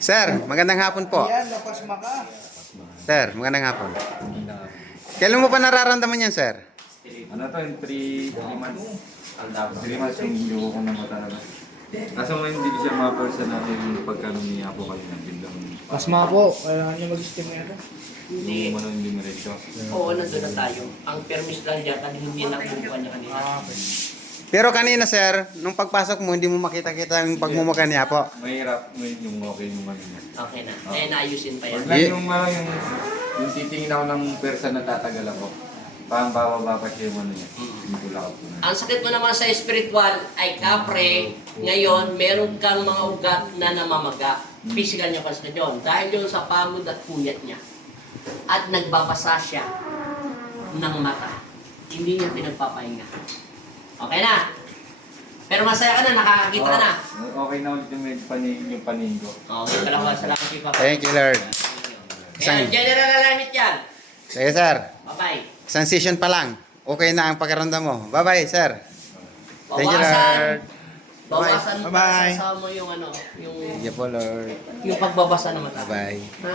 Sir, magandang hapon po. Yan, napasma ka. Sir, magandang hapon. Kailan mo pa nararamdaman yan, sir? Ano to, yung 3 months. 3 months yung dugo ko na talaga. Kaso ngayon hindi siya ma-person natin yung pagkanumiya po kayo ng biglang. Pasma po, kailangan niya mag-steam yan. Hindi mo hindi diretso. Oo, nandun na tayo. Ang permis lang dyan, kasi hindi nakukuha niya kanina. Pero kanina, sir, nung pagpasok mo, hindi mo makita-kita yung pagmumukha niya po. Mahirap mo yung okay yung ano niya. Okay na. Eh, naayusin pa yan. Huwag lang yung titingin ako ng person na tatagal ako. Parang bababa pa siya yung ano niya. Hindi ko lakap po na. Ang sakit mo naman sa spiritual ay kapre, ngayon, meron kang mga ugat na namamaga. Physical niya kasi yun. Dahil yun sa pagod at puyat niya. At nagbabasa siya ng mata. Hindi niya pinagpapahinga. Okay na? Pero masaya ka na, nakakakita ka na. Okay na ulit yung paningin ko. Okay, salamat po. Thank you, Lord. Kaya general alignment yan. Sige, sir. Bye-bye. Isang session pa lang. Okay na ang pakiramdam mo. Bye-bye, sir. Thank you, Lord. Bawasan mo Bye-bye. para sa mo yung ano, yung Thank you po, Lord. pagbabasa ng mata. Bye-bye. Ha?